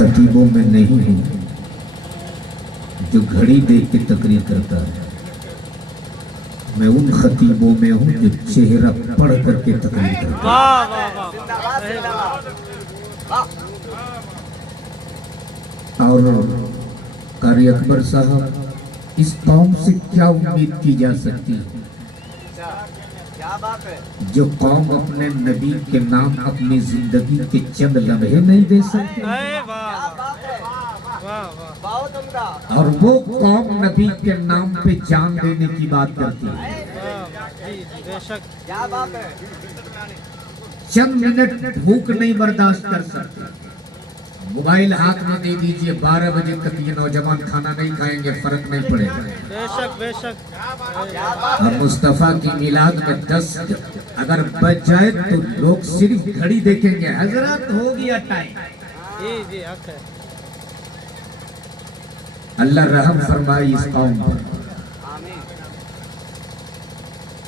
खतीबों में नहीं हूं जो घड़ी देख के तकरीर करता है। मैं उन खतीबों में हूं जो चेहरा पढ़ करके तकरीर करता है। और कारी अकबर साहब, इस कौम से क्या उम्मीद की जा सकती है जो कौम अपने नबी के नाम अपनी जिंदगी के चंद लम्हे नहीं दे सकती। और वो कौम नबी के नाम पे जान देने की बात करती है। चंद मिनट भूख नहीं बर्दाश्त कर सकते। मोबाइल हाथ में दे दीजिए, 12 बजे तक ये नौजवान खाना नहीं खाएंगे, फर्क नहीं पड़ेगा। बेशक बेशक। और मुस्तफा की मिलाद में 10 अगर बच जाए तो लोग सिर्फ घड़ी देखेंगे, हजरत हो गया टाइम। जी हक है। अल्लाह रहम फरमाए इस कौम पर।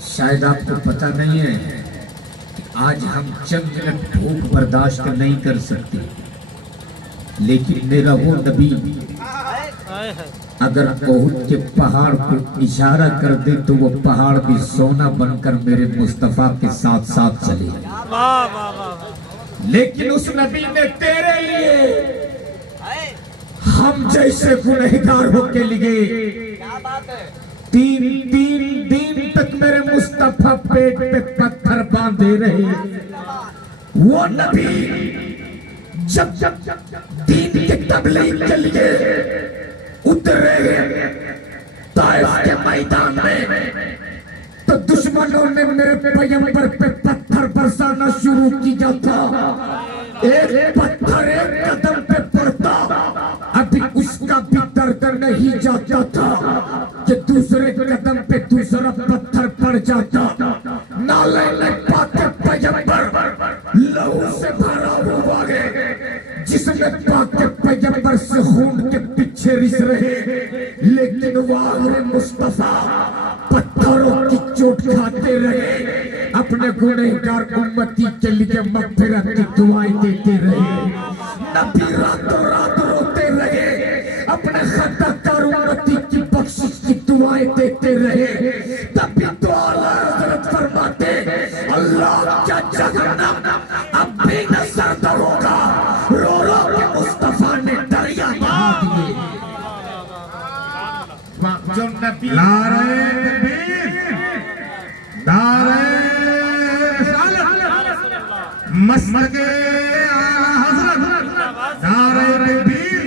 शायद आपको पता नहीं है कि आज हम चंद मिनट भूख बर्दाश्त नहीं कर सकते, लेकिन मेरा वो नबी अगर ओहुद के पहाड़ को इशारा कर दे तो वो पहाड़ भी सोना बनकर मेरे मुस्तफा के साथ साथ चले। लेकिन उस नबी ने तेरे लिए हम जैसे गुनहगार होके लिए 3 दिन तक मेरे मुस्तफा पेट पे पत्थर बांधे रहे। वो नबी जब दीन के तबलीग के लिए उतरे ताइफ के मैदान में, तो दुश्मनों ने मेरे पैगंबर पे पत्थर बरसाना शुरू किया था। एक पत्थर एक कदम पे पड़ता, अभी उसका भी दर्द नहीं जाता था कि दूसरे कदम पे दूसरा पत्थर पड़ जाता। नाले में पाके पैगंबर लहू से भरा हुआ है, जिसमें पाके पैगंबर से खून के पीछे रिस रहे, लेकिन वाह मुस्तफा पत्थरों की चोट खाते रहे, अपने गुनहगार उम्मती के लिए मग़फ़िरत की दुआएं देते रहे। नबी रातों रात रोते रहे, अपने खताकार उम्मती की बख्शिश की दुआएं देते रहे। तभी तो आला हज़रत फरमाते, अल्लाह क्या जहन्नम अब भी न सर्द होगा, रो रो के मुस्तफा ने दरिया बहा दिए। जो नबी नारे मस्के आला हज़रत, नारे तकबीर,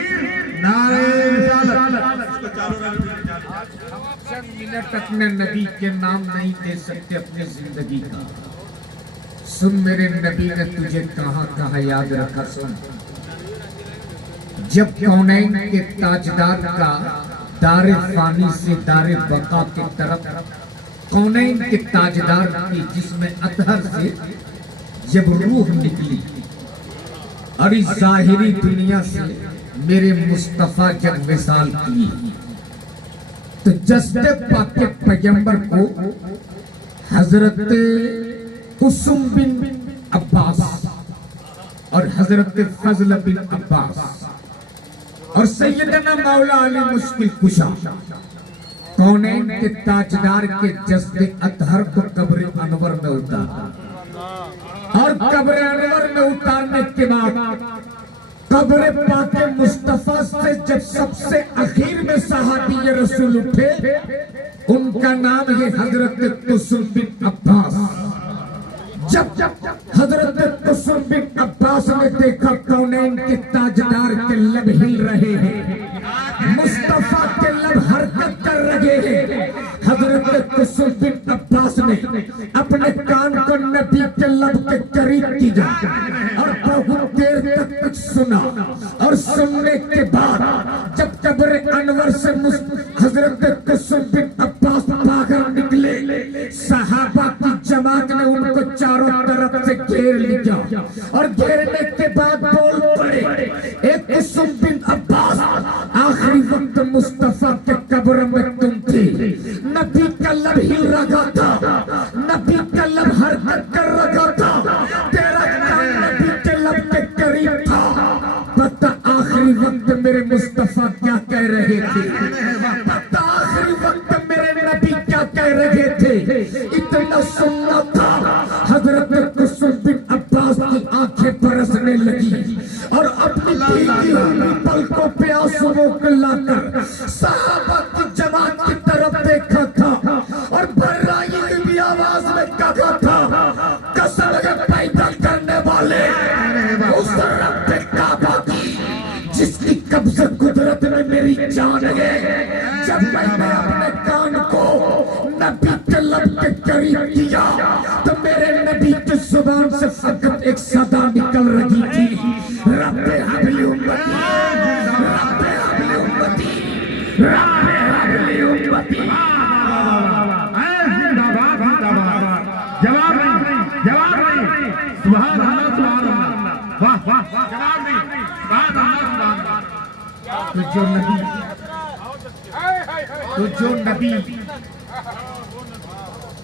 नारे रिसालत। चंद मिनट अपने नबी के नाम नहीं दे सकते अपनी जिंदगी का। सुन मेरे नबी ने तुझे कहाँ कहाँ याद रखा। सुन, जब कौनैन के ताजदार का दारे फानी से दारे बका की तरफ, कौनैन के ताजदार की जिसमें अतहर से जब रूह निकली और इस जाहिरी दुनिया से मेरे मुस्तफा जब मिसाल की, तो जस्ते पाक के पैगंबर को हजरत कुसुम बिन अब्बास और हजरत फजल बिन अब्बास और सैयदना मौला अली मुश्किल कुशा कौनैन के ताजदार के जस्ते अतहर को कब्र अनवर में उतारा। और कब्र अनवर में उतारने के बाद कब्र पाके मुस्तफा से जब सबसे आखिर में सहाबी रसूल उठे, उनका नाम है हजरत कुसुम बिन अब्बास। जब हजरत कुसुम बिन अब्बास ने देखा कौनैन के ताजदार के लब हिल रहे हैं, मुस्तफा के लब हरकत कर रहे हैं, हजरत कुसुम बिन अब्बास ने अपने कान को नबी के लब के करीब किया और बहुत देर तक कुछ सुना। और सुनने के बाद जब कब्र अनवर से हजरत कुसुम बिन अब्बास बाहर निकले, सहाबा की जमात ने उनको चारों तरफ से घेर लिया और घेरने के बाद बोल पड़े, एक कुसुम बिन अब्बास, आखिरी वक्त मुस्तफा के कब्र में तुम थे, नबी का लब हिल रहा था, नबी का लब हरकत कर रहा था, तेरा कान नबी के लब के करीब था। बता आखिरी आखिरी वक्त मेरे मुस्तफा क्या कह रहे थे, पता आखिरी वक्त मेरे नबी क्या कह रहे थे। इतना सुनना था, हजरत कुसुम बिन अब्बास की आंखें बरसने लगी और अपनी भीगी हुई पलकों पे आंसुओं को लाकर सहाबा की जमात की तरफ देखा था और बर्राई की आवाज में कहा था, कसम है पैदा करने वाले उस रब काबा की जिसकी कब्ज़ कुदरत में मेरी जान है। जब मैंने अपने कान को नबी के लब के करीब किया तो मेरे नबी की जुबान से फकत एक सदा निकल रही थी, रब्बे हबली उम्मती, रब्बे हबली उम्मती, रब्बे हबली उम्मती। जवाब नहीं, जवाब नहीं, सुभान अल्लाह, सुभान अल्लाह, वाह वाह, जवाब नहीं, सुभान अल्लाह, सुभान अल्लाह। तो जो नबी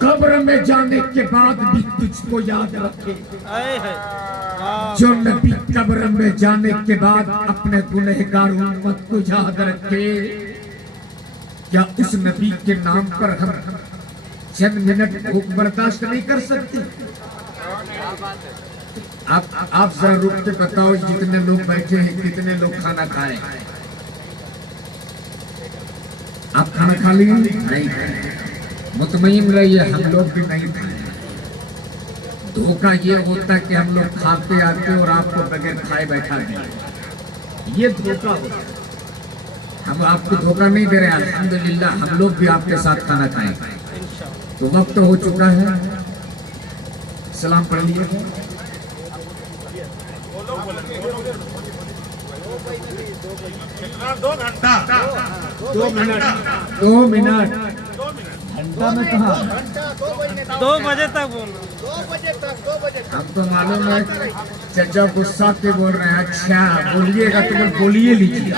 कब्र में जाने के बाद भी तुझको याद रखे, जो नबी कब्र में जाने के बाद अपने गुनहगार उम्मत को याद रखे, क्या उस नबी के नाम पर हम चंद मिनट भूख बर्दाश्त नहीं कर सकते? आप जरा रुक के बताओ, जितने लोग बैठे हैं कितने लोग खाना खाए? आप खाना खा लिए? नहीं खाए। मुतमईन रहिए, हम लोग भी नहीं खाए। धोखा ये होता है कि हम लोग खाते आते और आपको बगैर खाए बैठा दें, ये धोखा होता है। हम आपको धोखा नहीं दे रहे, अल्हम्दुलिल्लाह हम लोग भी आपके साथ खाना खाएंगे। तो वक्त हो चुका है, सलाम पढ़ लिए। दो घंटा, 2 मिनट, 2 मिनट, घंटा में कहा? 2 बजे तक बोलो, 2 बजे तक, 2 बजे तक। हम तो मालूम है चचा गुस्सा के बोल रहे हैं। अच्छा बोलिएगा तो बोलिए लीजिए।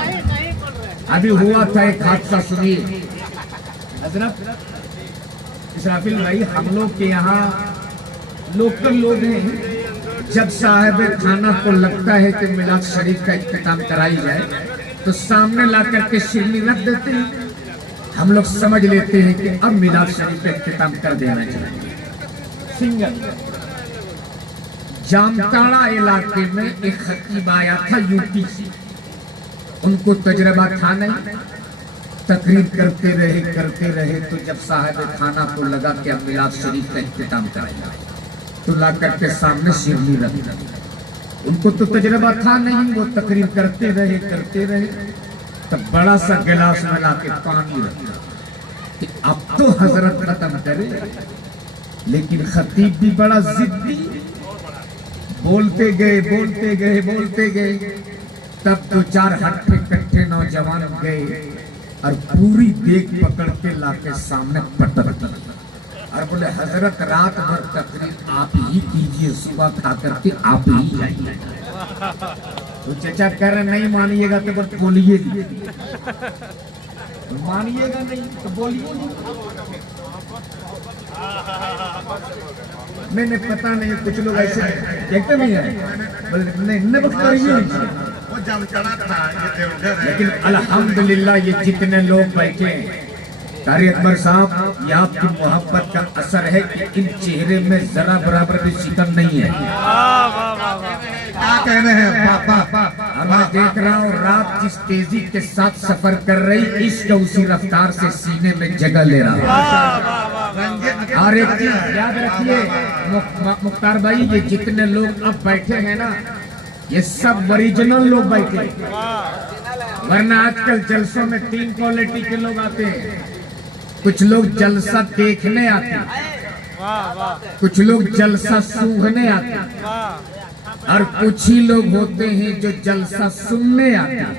अभी हुआ था एक हादसा, सुनिए हजरत इसराफिल भाई। हम लोग के यहाँ लोकल लोग हैं, जब साहिब खाना को लगता है कि मिलाद शरीफ का इख्तिताम कराई जाए तो सामने ला करके शिरनी रख देते हैं। हम लोग समझ लेते हैं कि अब मिलाद शरीफ का इख्तिताम कर देना चाहिए। सिंगल जामताड़ा इलाके में एक खतीब आया था यूपी से, उनको तजर्बा था नहीं, तकरीर करते रहे तो जब साहिब खाना को लगा कि अब मिलाद शरीफ का इख्तिताम कराया तो ला करके सामने शिरनी रख दी। उनको तो तजर्बा था नहीं, वो तकरीर करते रहे तब बड़ा सा गिलास में ला के पानी रखा कि अब तो हजरत खत्म करे। लेकिन खतीब भी बड़ा जिद्दी, बोलते गए तब 2-4 हट्टे कट्टे नौजवान गए और पूरी देख पकड़ के लाके सामने पटक दी और बोले हजरत रात भर तकरीर आप ही कीजिए, सुबह खा करके आप ही जाइए। तो चचा कह रहे नहीं मानिएगा तो बस बोलिए, मानिएगा नहीं तो बोलिए। मैंने पता नहीं, कुछ लोग ऐसे देखते नहीं है, बोले नहीं वो जामताड़ा था, लेकिन अल्हम्दुलिल्लाह ये जितने लोग बैठे हैं, कारी अकबर साहब, ये आपकी मोहब्बत का असर है कि इन चेहरे में जरा बराबर भी शिकन नहीं है। क्या कह रहे हैं? मैं देख रहा हूँ रात जिस तेजी के साथ सफर कर रही, इश्क उसी रफ्तार से सीने में जगह ले रहा है। और एक चीज याद रखिए मुख्तार भाई, ये जितने लोग अब बैठे हैं ना, ये सब ओरिजिनल लोग बैठे हैं, वरना आजकल जलसों में 3 क्वालिटी के लोग आते हैं। कुछ लोग जलसा देखने आते हैं, कुछ लोग जलसा सूंघने आते हैं और कुछ ही लोग होते हैं जो जलसा सुनने आते हैं।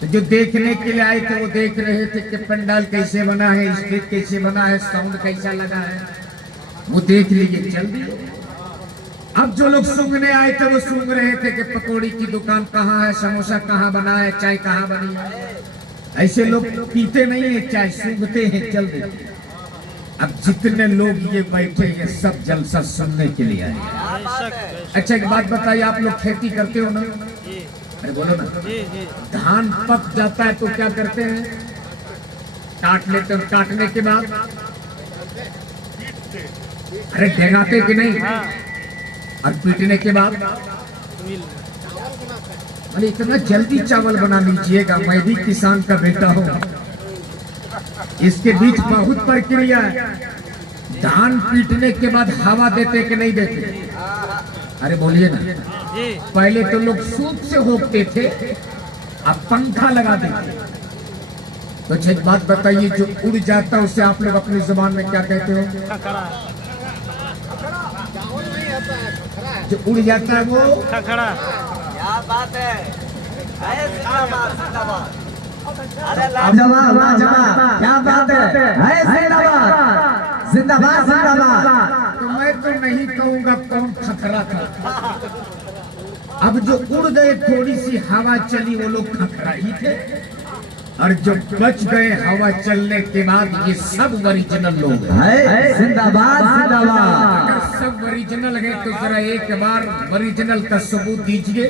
तो जो देखने के लिए आए थे वो देख रहे थे कि पंडाल कैसे बना है, स्टेज कैसे बना है, साउंड कैसा लगा है, वो देख लीजिए, चल दिए। अब जो लोग सूंघने आए थे वो सूंघ रहे थे कि पकौड़ी की दुकान कहाँ है, समोसा कहाँ बना है, चाय कहाँ बनी है। ऐसे लोग पीते नहीं है चाय, सूंघते हैं, चल देते। अब जितने लोग ये बैठे हैं सब जलसा सुनने के लिए आए। अच्छा एक बात बताइए, आप लोग खेती करते हो ना? अरे बोलो ना। जी जी धान पक जाता है तो क्या करते हैं? काट लेते हैं। काटने के बाद अरे ढेगाते कि नहीं? और पीटने के बाद मिल अरे इतना जल्दी चावल बना लीजिएगा। मैं भी किसान का बेटा हूँ। इसके बीच बहुत प्रक्रिया है। धान पीटने के बाद हवा देते कि नहीं देते? अरे बोलिए ना। जी पहले तो लोग सूप से होकते थे, अब पंखा लगा देते। तो अच्छा एक बात बताइए, जो उड़ जाता है उसे आप लोग अपनी जुबान में क्या कहते हो? खखड़ा जो उड़ जाता है वो खखड़ा क्या बात है? अरे जिंदाबाद जिंदाबाद। अरे लाजवाब, क्या बात है जिंदाबाद जिंदाबाद जिंदाबाद। तो मैं तो नहीं कहूंगा कौन खतरा था। अब जो उड़ गए, थोड़ी सी हवा चली, वो लोग खतरा ही थे। और जो बच गए हवा चलने के बाद, ये सब ओरिजिनल लोग हैं। जिंदाबाद जिंदाबाद। अगर सब ओरिजिनल है तो जरा एक बार ओरिजिनल का सबूत दीजिए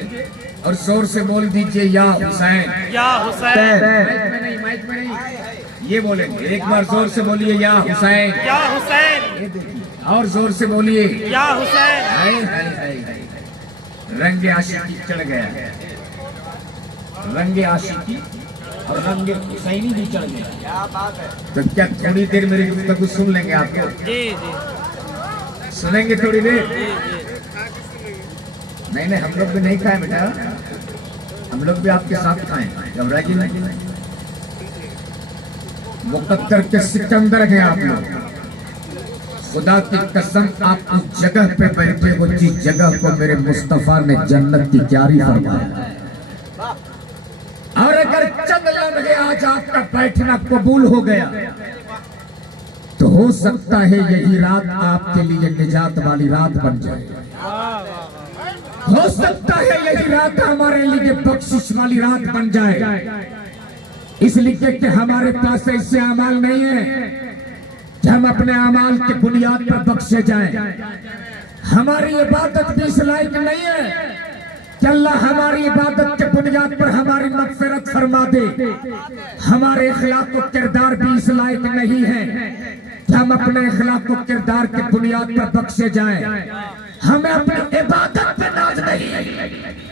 और जोर से बोल दीजिए या हुसैन। या हुसैन माइक में नहीं, माइक में नहीं, ये बोलेंगे। एक बार जोर से बोलिए या हुसैन। या हुसैन ये देखिए, और जोर से बोलिए। या हुसैन। हाय हाय हाय हाय। रंगे आशिकी चढ़ गया, रंगे आशिकी और रंगे हुसैनी भी चढ़ गया। क्या बात है? तो क्या थोड़ी देर मेरी गुफ्तगू सुन लेंगे आप लोग? जी जी सुनेंगे थोड़ी देर? जी जी नहीं नहीं, हम लोग भी नहीं खाए बेटा, हम लोग भी आपके साथ खाएं। घबराइए नहीं। मुकद्दर के सिकंदर हैं आप लोग। खुदा की कसम, आप उस जगह पे बैठे हो जिस जगह को मेरे मुस्तफा ने जन्नत की क्यारी फरमाया। और अगर चंद लम्हे आज आपका बैठना कबूल हो गया तो हो सकता है यही रात आपके लिए निजात वाली रात बन जाए। वाह वाह वाह। हो सकता है यही रात हमारे लिए बख्शिश वाली रात बन जाए। इसलिए कि हमारे पास ऐसे अमाल नहीं है कि हम अपने अमाल की बुनियाद पर बख्शे जाएं। हमारी इबादत भी इस लायक नहीं है कि अल्लाह हमारी इबादत के बुनियाद पर हमारी मगफिरत फरमा दे। हमारे इखलाक और किरदार भी इस लायक नहीं है कि हम अपने इखलाक और किरदार के बुनियाद पर बख्शे जाएं। हमें अपनी इबादत पे नाज नहीं,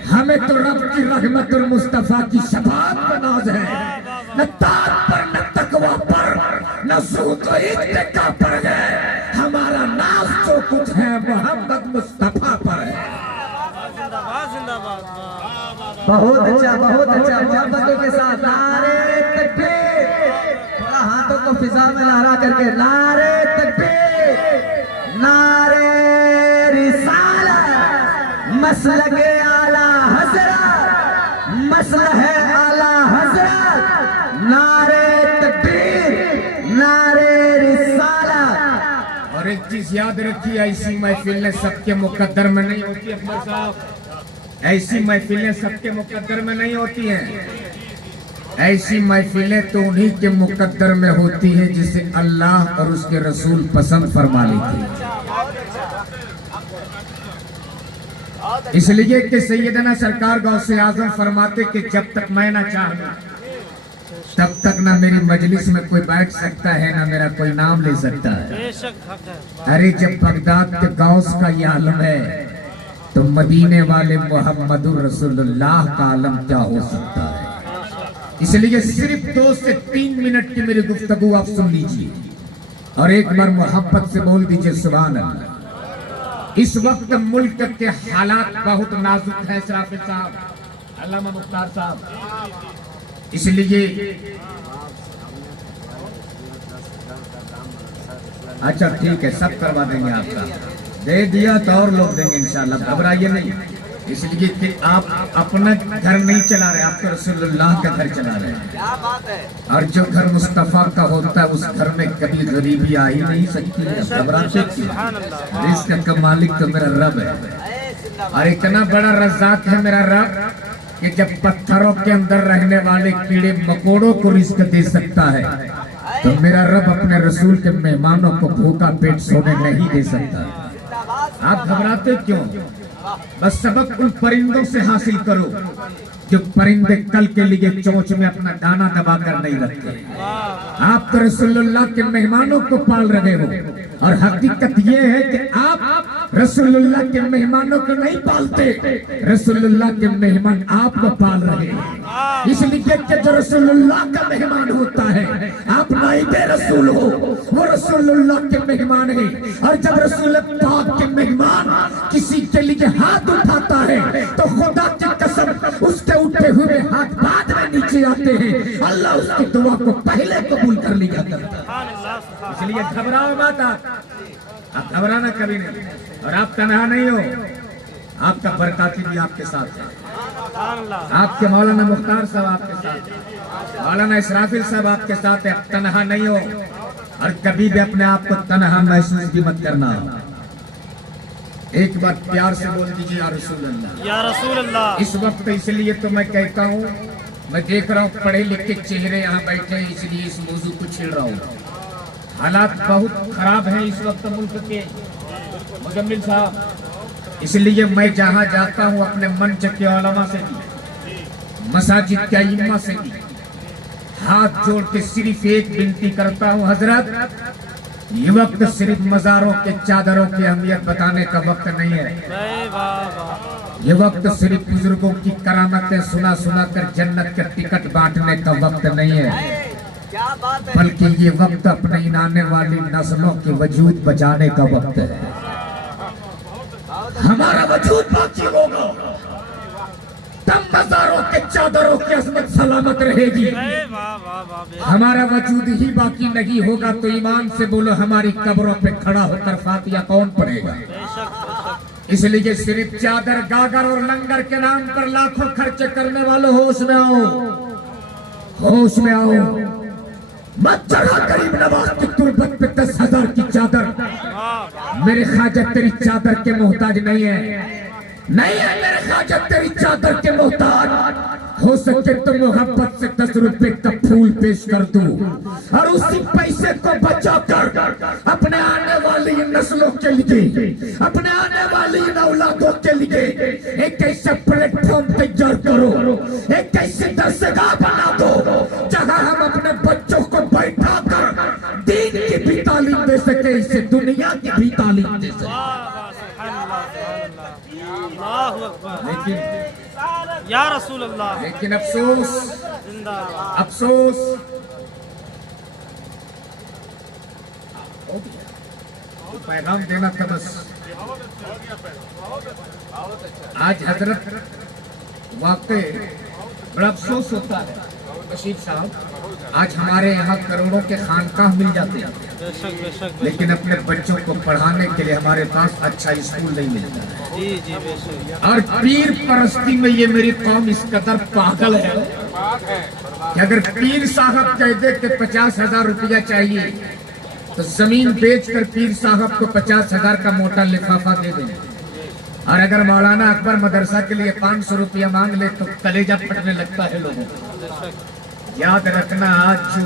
हमें तो रब की रहमत और मुस्तफा की शफाअत पे नाज है। न तार पर, न तकवा पर, न ज़ूक़ व इत्तिका पर है। हमारा नाज जो कुछ है मोहम्मद मुस्तफा पर है। जिंदाबाद जिंदाबाद। बहुत अच्छा मोहब्बतों के साथ नारे तकबीर। थोड़ा हाथों को फिजा में लहरा करके नारे तकबीर, नारे रिसालत, मसलके आला हज़रत, मसलह आला हज़रत, नारे तकबीर, नारे रिसालत। और एक चीज याद रखिए, ऐसी महफिलें सबके मुकद्दर में नहीं होती। अकबर साहब, ऐसी महफिलें सबके मुकद्दर में नहीं होती हैं। ऐसी महफिलें तो उन्हीं के मुकद्दर में होती हैं जिसे अल्लाह और उसके रसूल पसंद फरमा लेते हैं। इसलिए कि सैयदना सरकार गौसे आजम फरमाते कि जब तक मैं ना चाहूं तब तक ना मेरी मजलिस में कोई बैठ सकता है, ना मेरा कोई नाम ले सकता है। बेशक हक है। अरे जब बगदाद के गौस का ये आलम है तो मदीने वाले मोहम्मदुर रसूलुल्लाह का आलम क्या हो सकता है। इसलिए सिर्फ 2 से 3 मिनट की मेरी गुफ्तगू आप सुन लीजिए और एक बार मोहब्बत से बोल दीजिए सुभान अल्लाह। इस वक्त मुल्क के हालात बहुत नाजुक है सराफिल साहब, अल्लामा मुख्तार साहब। इसलिए अच्छा ठीक है, सब करवा देंगे आपका, दे दिया तो और लोग देंगे इंशाल्लाह, घबराइए नहीं। इसलिए कि आप अपना घर नहीं चला रहे, आप तो रसूलुल्लाह का घर चला रहे हैं। क्या बात है? और जो घर मुस्तफा का होता है उस घर में कभी गरीबी आ ही नहीं सकती है। घबराते क्यों? रिज़्क़ का मालिक तो मेरा रब है अरे जिंदाबाद। और इतना बड़ा रज़्ज़ाक़ है मेरा रब कि जब पत्थरों के अंदर रहने वाले कीड़े मकोड़ों को रिज़्क़ दे सकता है तो मेरा रब अपने रसूल के मेहमानों को भूखा पेट सोने नहीं दे सकता। आप घबराते क्यों? बस सबक उन परिंदों से हासिल करो जो परिंदे कल के लिए चोंच में अपना दाना दबाकर नहीं रखते। आप तो रसूलुल्लाह के मेहमानों को पाल रहे हो, और हकीकत ये है कि आप रसूलुल्लाह के मेहमानों को नहीं पालते, रसूलुल्लाह के मेहमान आपको पाल रहे हैं। इसलिए कि जो रसूलुल्लाह का मेहमान होता है, आप नाइबे रसूल हो, वो रसूलुल्लाह के मेहमान है। और जब रसूल पाक के मेहमान किसी के लिए हाथ उठाता है तो खुदा की कसम उसके उठे हुए हाथ बाद में नीचे आते हैं, अल्लाह उसकी दुआ को पहले कबूल कर लिया करता है। इसलिए घबराओ मत, आप घबराना कभी नहीं, और आप तनहा नहीं हो, आपका बरकाती भी आपके साथ है। आपके मौलाना मुख्तार साहब आपके साथ है, मौलाना इसराफिल साहब आपके साथ है। आप तनहा नहीं हो, और कभी भी अपने आप को तनहा महसूस भी मत करना। एक बार प्यार से बोल दीजिए या रसूल अल्लाह, या रसूल अल्लाह। इस वक्त इसलिए तो मैं कहता हूँ, मैं देख रहा हूँ पढ़े लिखे चेहरे यहाँ बैठे हैं, इसलिए इस मौजू को छेड़ रहा हूँ। हालात बहुत खराब हैं इस वक्त मुल्क के मुजम्मिल साहब, इसलिए मैं जहाँ जाता हूँ अपने मंच के उलमा से भी, मसाजिद के इमाम से भी हाथ जोड़ के सिर्फ एक विनती करता हूँ, हजरत ये वक्त सिर्फ मज़ारों के चादरों की अहमियत बताने का वक्त नहीं है। ये वक्त सिर्फ बुजुर्गों की करामतें सुना सुना कर जन्नत के टिकट बांटने का वक्त नहीं है, बल्कि ये वक्त अपने इन आने वाली नस्लों के वजूद बचाने का वक्त है। हमारा वजूद बाकी होगा तब मज़ारों के चादरों की अजमत सलामत रहेगी। हमारा वजूद ही बाकी नहीं होगा तो ईमान से बोलो, हमारी कब्रों पे खड़ा होकर फातिहा कौन पढ़ेगा? इसलिए सिर्फ चादर, गागर और लंगर के नाम पर लाखों खर्चे करने वालों, होश में आओ, होश में आओ। मत चढ़ा गरीब नवाज की तुरबत पे 10,000 की चादर। मेरे ख्वाजा तेरी चादर के मोहताज नहीं है, नहीं है मेरे ख्वाजा तेरी चादर के मोहताज। हो सके तो मोहब्बत से 10 रुपए का फूल पेश कर दूं, और उसी पैसे को बचाकर अपने आने वाली नस्लों के लिए, अपने आने वाली औलादों के लिए एक ऐसा प्लेटफॉर्म तैयार करो, एक ऐसे दरसगाह बना दो जहां हम अपने बच्चों को बैठा कर दीन की भी तालीम दे सके, इसे दुनिया की भी तालीम दे सके। लेकिन या रसूल अल्लाह, लेकिन अफसोस, अफसोस पैगाम देना था बस। आज हजरत वाकई बड़ा अफसोस होता है बशीर साहब, आज हमारे यहाँ करोड़ों के खानकाह मिल जाते हैं, लेकिन अपने बच्चों को पढ़ाने के लिए हमारे पास अच्छा स्कूल नहीं मिलता है। और पीर परस्ती में ये मेरी कौम इस कदर पागल है कि अगर पीर साहब कह दे कि 50,000 रुपया चाहिए तो जमीन बेचकर पीर साहब को 50,000 का मोटा लिफाफा दे दें, और अगर मौलाना अकबर मदरसा के लिए 500 रुपया मांग ले तो कलेजा फटने लगता है लोगों को। याद रखना, आज जो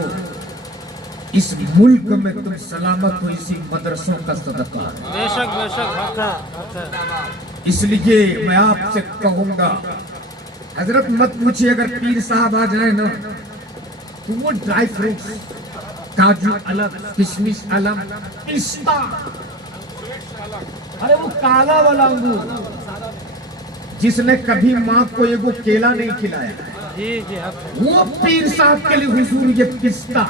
इस मुल्क में तुम सलामत हो इसी मदरसों का सदका है। बेशक बेशक। इसलिए मैं आपसे कहूंगा हजरत मत पूछिए, अगर पीर साहब आ जाए ना तो वो ड्राई फ्रूट्स, काजू अलग, किशमिश अलग, पिस्ता, अरे वो काला वाला अंगूर जिसने कभी माँ को एगो केला नहीं खिलाया, वो पीर साहब के लिए हुजूर ये पिस्ता।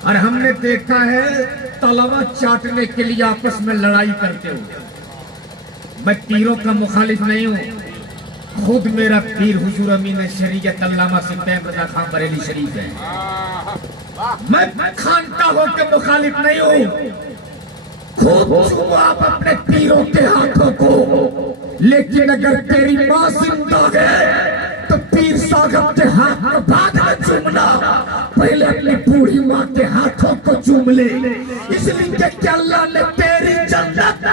और हमने देखा है तलवा चाटने के लिए आपस में लड़ाई करते हुए। मैं पीरों का मुखालिफ नहीं हूँ, खुद मेरा पीर हुजूर अमीन शरीयत अल्लामा सिद्दीक़ रज़ा खान बरेली शरीफ है। मैं खानकाहों के मुखालिफ नहीं हूँ, खूब छुओ आप अपने पीरों के हाथों को, लेकिन अगर तेरी माँ जिंदा है तो पीर साहब के हाथ को बाद में चूमना, पहले अपनी बूढ़ी माँ के हाथों को चूम ले। इसलिए कि अल्लाह ने तेरी जन्नत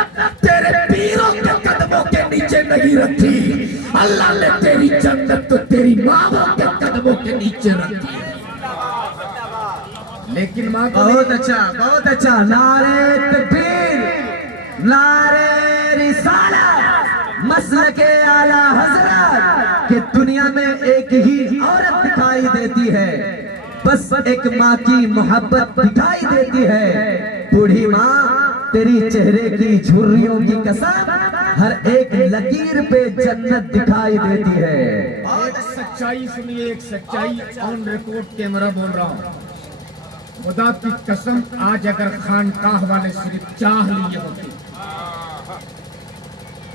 तेरे पीरों के कदमों के नीचे नहीं रखी, अल्लाह ने तेरी जन्नत तो तेरी माँ के कदमों के नीचे रखी। लेकिन माँ बहुत अच्छा, बहुत अच्छा। नारे तकबीर, नारे रिसालत, मसलके आला हजरत कि दुनिया में एक ही औरत दिखाई देती है, बस एक माँ की मोहब्बत दिखाई देती है। बूढ़ी माँ तेरी चेहरे की झुर्रियों की कसम, हर एक लकीर पे जन्नत दिखाई देती है। एक सच्चाई सुनिए, एक सच्चाई ऑन रिकॉर्ड कैमरा बोल रहा हूँ। खुदा की कसम, आज अगर खानकाह वाले सिर्फ चाह लिए होते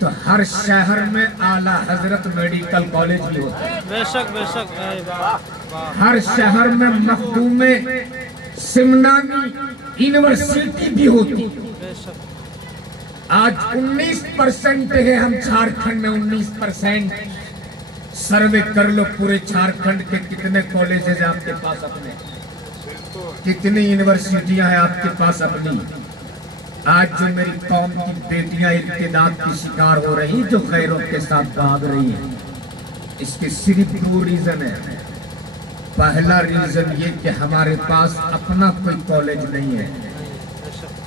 तो हर शहर में आला हजरत मेडिकल कॉलेज भी होते। बेशक बेशक भाई, वाह वाह। हर शहर में मखदूम सिमनानी यूनिवर्सिटी भी होती। बेशक आज 19% है, हम झारखंड में 19%। सर्वे कर लो पूरे झारखंड के कितने कॉलेजेस हैं आपके पास अपने, कितनी यूनिवर्सिटियां हैं आपके पास अपनी। आज जो मेरी कौम की बेटियां इर्तिदाद की शिकार हो रही, जो गैरों के साथ भाग रही हैं, इसके सिर्फ 2 रीजन है। पहला रीजन ये कि हमारे पास अपना कोई कॉलेज नहीं है,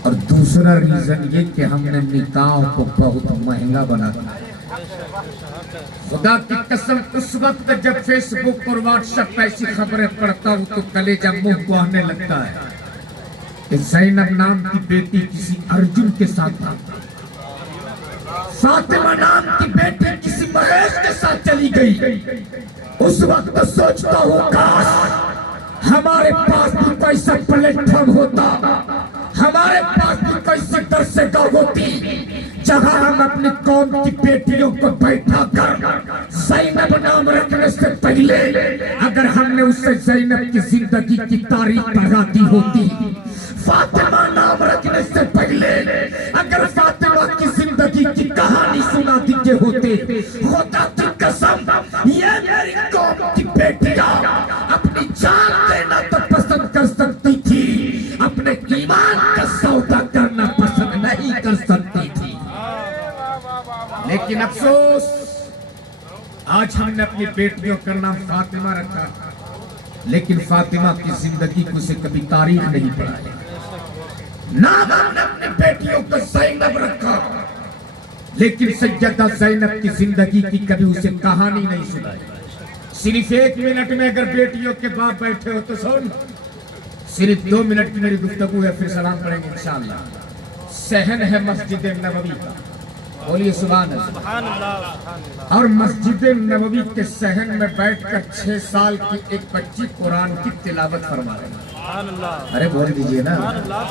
और दूसरा रीजन ये कि हमने निकाह को बहुत महंगा बना दिया। खुदा की कसम, उस वक्त जब फेसबुक और व्हाट्सएप पे ऐसी खबरें पढ़ता हूँ तो कलेजा मुंह को आने लगता है कि ज़ैनब नाम की बेटी किसी अर्जुन के साथ भागती, फातिमा नाम की बेटी किसी महेश के साथ चली गई। उस वक्त सोचता हूँ काश हमारे पास भी कैसा प्लेटफॉर्म होता, हमारे पास भी कैसी दर्शकों होती, जहां हम अपनी कौम की बेटियों को बैठा कर ज़ैनब नाम रखने से पहले अगर हमने उससे ज़ैनब की जिंदगी की तारीख बढ़ा दी होती, फातिमा नाम रखने से पहले अगर फातिमा की जिंदगी की कहानी सुना दी होते, खुदा की कसम ये मेरी कौम की बेटियां अपनी जान देना तो पसंद कर सकती थी, अपने ईमान का सौदा करना पसंद नहीं कर सकती थी। लेकिन अफसोस, आज हमने अपनी बेटियों का नाम फातिमा रखा, लेकिन फातिमा की जिंदगी को से कभी तारीख नहीं पढ़ाई। नाम हमने अपनी बेटियों को ज़ैनब रखा, लेकिन सैयदा ज़ैनब की जिंदगी की कभी उसे कहानी नहीं सुनाई। सिर्फ 1 मिनट में अगर बेटियों के बाप बैठे हो तो सुन, सिर्फ 2 मिनट की मेरी गुफ्तगू है, फिर सलाम पढ़ेंगे इंशाअल्लाह। सहन है मस्जिद नबवी का, बोलिए सुभान अल्लाह। सुभान अल्लाह, सुभान अल्लाह। और मस्जिद नबवी के सहन में बैठकर 6 साल की एक बच्ची कुरान की तिलावत फरमा रही है। सुभान अल्लाह, अरे बोल दीजिए ना, सुभान अल्लाह।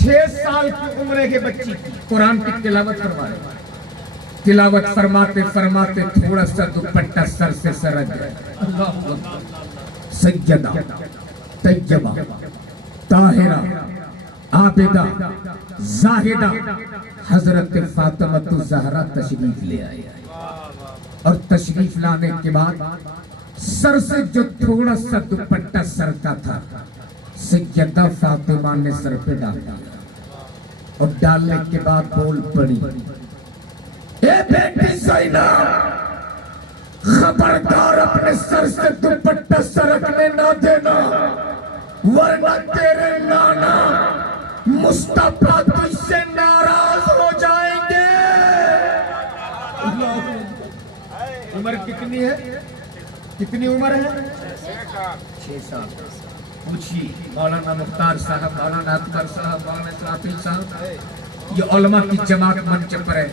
6 साल की उम्र के बच्ची की कुरान की तिलावत फरमा रही है। तिलावत फरमाते फरमाते थोड़ा सा दुपट्टा सर से सरक गया। सैयदा तैयबा ताहिरा आबिदा जाहिदा हजरत फातिमा ज़हरा तशरीफ ले आई, और तशरीफ लाने के बाद सर से जो थोड़ा सा दुपट्टा सरका था, सैयदा फातिमा ने सर पे डाल दिया, और डालने के बाद बोल पड़ी, ए बेटी ज़ैनब, खबरदार अपने सर से दुपट्टा सरकने ना देना, वरना तेरे नाना मुस्तफा तुझसे नाराज हो जाएंगे। उम्र कितनी है, कितनी उम्र है? 6 साल। पूछिए मौलाना मुख्तार साहब, मौलाना अकबर साहब, मौलाना इस्राफिल साहब, ये उलमा की जमात मंच पर है,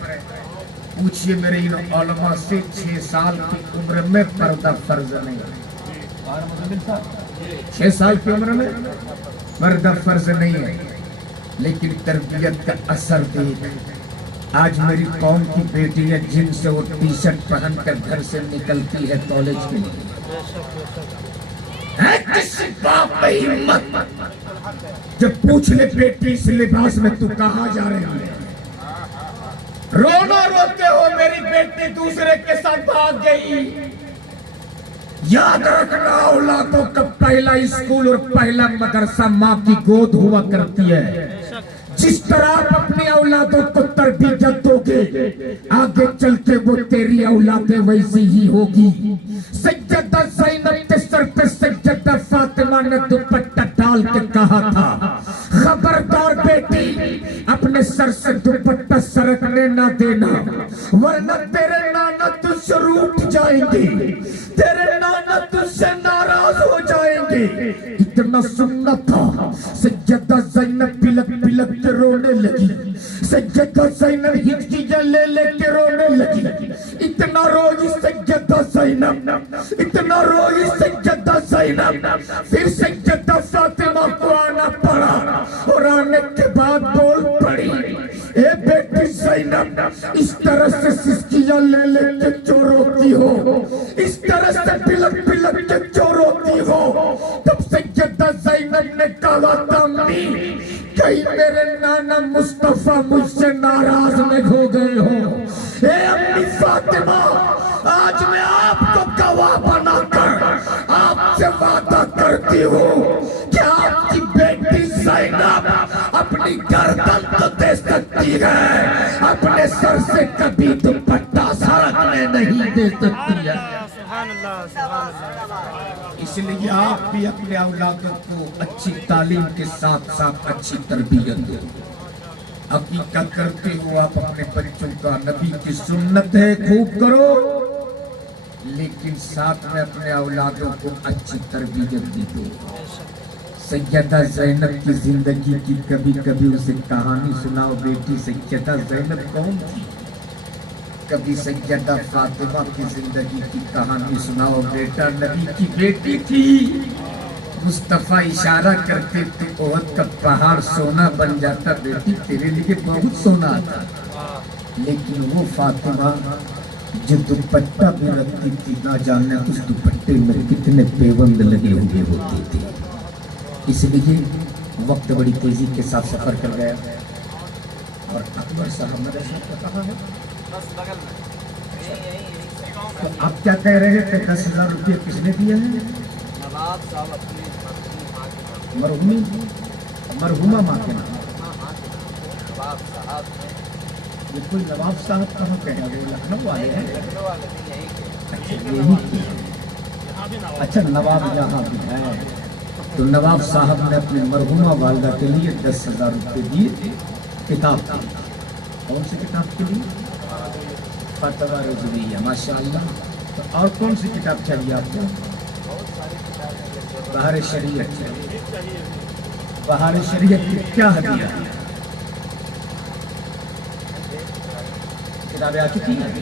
पूछिए मेरे इन उलमा से 6 साल की उम्र में पर्दा फर्ज नहीं है। 6 साल की उम्र में पर्दा फर्ज नहीं है, लेकिन तरबियत का असर देख आज मेरी कौम की बेटियां जिनसे वो टी-शर्ट पहनकर घर से निकलती है कॉलेज के लिए, है किसी बाप में हिम्मत जब पूछ ले बेटी इस लिबास में तू कहाँ जा रही है, रोना रोते हो मेरी बेटी दूसरे के साथ भाग गई। याद रखना, औलादों का पहला स्कूल और पहला मदरसा माँ की गोद हुआ करती है। जिस तरह आप अपनी औलादों को तरबियत दोगे, आगे चल के वो तेरी औलादें वैसी ही होगी। सैयदा ज़ैनब के सर पे सैयदा फातिमा ने दुपट्टा डाल के कहा था, खबरदार बेटी, अपने सर से दुपट्टा सरकने ना देना, वरना तेरे उठ जाएंगे, तेरे नाना तुझसे नाराज हो जाएंगे। इतना सुनना था, सैयदा ज़ैनब बिलक बिलक के रोने लगी, सैयदा ज़ैनब हिचकियां ले लेके रोने लगी। इतना रोई सैयदा ज़ैनब, इतना रोई सैयदा ज़ैनब। फिर सैयदा फातिमा को आना पड़ा और आने के बाद बोल पड़ी, ए बेटी ज़ैनब, इस तरह से सिसकियां ले लेके क्यों रोती हो, इस तरह से बिलक बिलक के क्यों रोती हो। तब सैयदा ज़ैनब ने कहा था, अम्मी कहीं मेरे नाना मुस्तफा मुझसे नाराज न हो गए हो। ए अम्मी फातिमा, आज मैं आपको गवाह बनाकर आपसे वादा करती हूँ कि आपकी बेटी ज़ैनब अपनी गर्दन तो दे सकती है, अपने सर से कभी दुपट्टा सरकने नहीं दे सकती है। सुभान अल्लाह, सुभान अल्लाह। इसलिए आप भी अपने औलादों को अच्छी तालीम के साथ साथ अच्छी तरबियत दो। अकीका करते हो आप अपने बच्चों का, नबी की सुन्नत है, खूब करो, लेकिन साथ में अपने औलादों को अच्छी तरबियत भी दो। सैयदा ज़ैनब की जिंदगी की कभी कभी उसे कहानी सुनाओ, बेटी सैयदा ज़ैनब कौन थी। कभी सैयदा फातिमा की जिंदगी की कहानी सुनाओ, बेटा नबी की बेटी थी। मुस्तफा इशारा करते थे, ओहद का पहाड़ सोना बन जाता, बेटी तेरे लिए बहुत सोना था। लेकिन वो फातिमा जो दुपट्टा भी रखती थी, ना जाने उस दुपट्टे में कितने पेबंद लगे हुए होते थे। इसलिए वक्त बड़ी तेजी के साथ सफर कर गया और अकबर साहब मदरसा को कहा है, बस बगल में, तो आप क्या कह रहे थे, 10,000 रुपये किसने दिए हैं? नवाब साहब अपनी मरहूमी मरहुमा माँ के नाम। नवाब साहब ये कोई नवाब साहब कहाँ के हैं? वो लखनऊ वाले हैं। लखनऊ वाले भी यही के। अच्छा यही के। अच्छा नवाब यहाँ भी है। तो नवाब साहब ने अपनी मरहुमा वालदा के लिए 10,000 रुपये दिए किताब के लिए। कौन सी किताब के लिए? फतवा रज़विय्या, माशाअल्लाह। तो और कौन सी किताब चाहिए आपको? बहार शरीयत चाहिए। बहार शरीयत की क्या हदिया? किताबें आ चुकी हैं।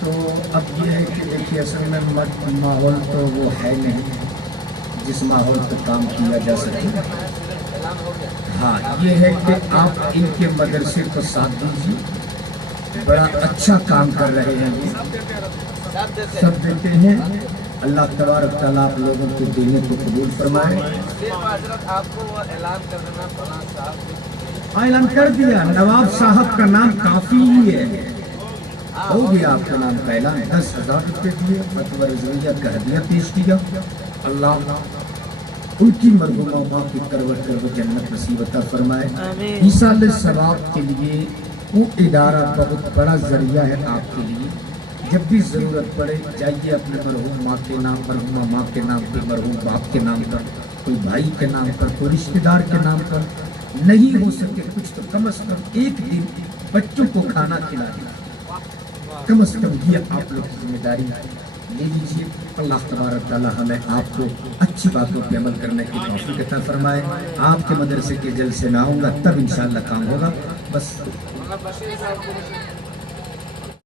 तो अब ये है कि देखिए असल में माहौल तो वो है नहीं जिस माहौल पर काम किया जा सके। हाँ, ये है कि आप इनके मदरसे को साथ दीजिए, बड़ा अच्छा काम कर रहे हैं ये, सब देते हैं। अल्लाह तबारक तआला आप लोगों के देने को कबूल फरमाए। हजरत आपको वो ऐलान कर देना, फलां साहब ऐलान कर दिया, नवाब साहब का नाम काफी ही है, हो गया आपका नाम का ऐलान। 10,000 रुपये दिए, फतवा रज़विय्या का हदिया पेश किया। अल्लाह उनकी मरहुमा माँ की करवट कर वो जन्नत नसीब अता फरमाए। ईसाल सवाब के लिए वो इदारा बहुत बड़ा जरिया है आपके लिए। जब भी ज़रूरत पड़े जाइए अपने मरहूम माँ के नाम, मरहुमा माँ के नाम पर, मरहूम बाप के नाम पर, कोई भाई के नाम पर, कोई रिश्तेदार के नाम पर, नहीं हो सके कुछ तो कम से कम एक दिन बच्चों को खाना खिला देना, कम से कम ये आप लोग की जिम्मेदारी ले लीजिए। अल्लाह तबारक तआला हमें आपको अच्छी बातों पे अमल करने की तौफीक अता फरमाए। आपके मदरसे के जलसे में आऊँगा तब इंशाअल्लाह काम होगा। बस